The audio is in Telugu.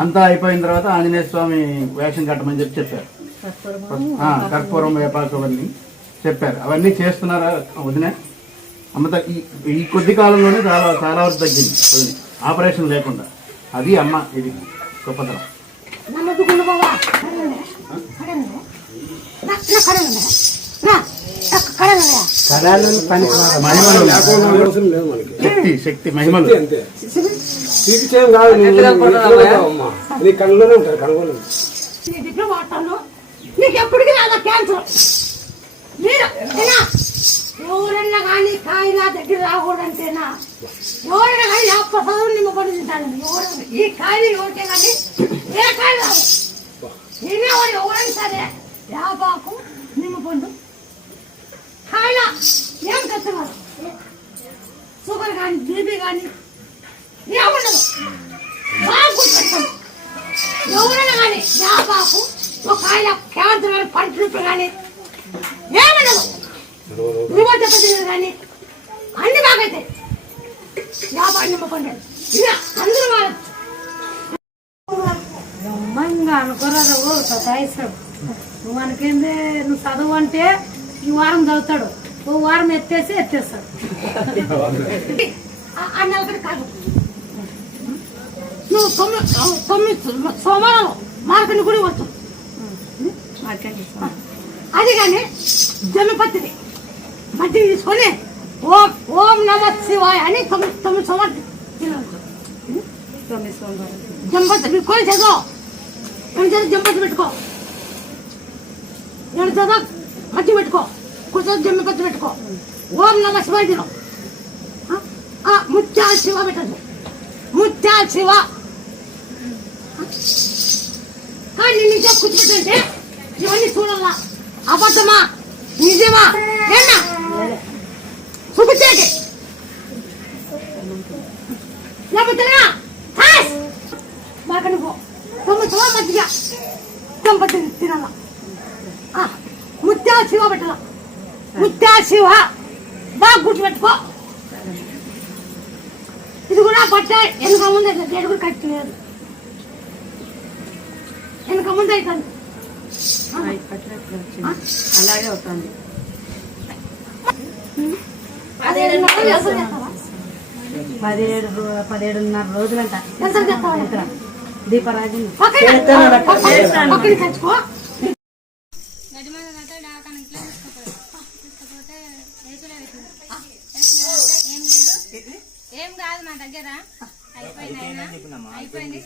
అంతా అయిపోయిన తర్వాత ఆంజనేయ స్వామి వేషం కట్టమని చెప్పారు. కర్పూరం వేపాకు అవన్నీ చెప్పారు. అవన్నీ చేస్తున్నారా వదిన? అమ్మ ఈ కొద్ది కాలంలోనే చాలా చాలా వరకు తగ్గింది వదిన, ఆపరేషన్ లేకుండా. అది అమ్మ ఇది గొప్పతనం. శక్తి శక్తి మహిమలు నీకు ఎప్పటికీ రాదా క్యాన్సర్? ఎవరన్నా కానీ కాయలా దగ్గర రాకూడదంటేనా? ఎవరైనా కానీ ప్రసాదం నిమ్మపడి తింటాను. ఎవరైనా ఈ కాయలు ఎవరికే కానీ ఏ కాయ రాదు. నేనేవాడు ఎవరైనా సరే యాపాకు నిమ్మపండు కాయలా ఏం తెస్తున్నారు. షుగర్ కానీ బీపీ కానీ ఏముండదు. బాగా గుర్తుపెట్టుకోండి. ఎవరైనా కానీ యాపాకు ఒక కాయ క్యాన్సర్ కానీ పంట కానీ ఏమనదు. నువ్వు చెప్పలేదు కానీ అన్ని బాగైతే వ్యాపారం నిమ్మకండి. అందరూ బ్రహ్మంగా అనుకోరాదు సతాయిస్తాడు. నువ్వు మనకేంది, నువ్వు చదువు అంటే ఈ వారం చదువుతాడు, ఓ వారం ఎత్తేస్తాడు. అన్నది కాదు. నువ్వు తొమ్మిది సోమవారం మార్కెట్ కూడా వచ్చు. అది కానీ జమిపత్తిది మట్టి తీసుకొని ఓం నమ శివాయ అని తొమ్మిది సోమవారం జంపత్తి కొని చదువు. జంపత్తి పెట్టుకో, నేను చదువు మట్టి పెట్టుకో, కూర్చొని జమ్మిపత్తి పెట్టుకో. ఓం నమ శివాయ తిను. ముత్యాల శివ పెట్టదు, ముత్యాల శివ. కానీ నిజ కూర్చుంటే ఇవన్నీ చూడాలా, అబద్ధమా నిజమా ఏనా చూపించేది. లేకపోతే మాకు నువ్వు తొమ్మిది మధ్య దంపతి తినాల. ముత్యాల శివ పెట్టాల, ముత్యాల శివ బాగా గుర్తుపెట్టుకో. ఇది కూడా పట్ట వెనక ముందు గేడు కూడా కట్టలేదు, వెనక ముందు అవుతుంది. అలాగే అవుతుంది. 17.5 రోజులంట దీపరాజు. ఏం కాదు మా దగ్గర అయిపోయింది.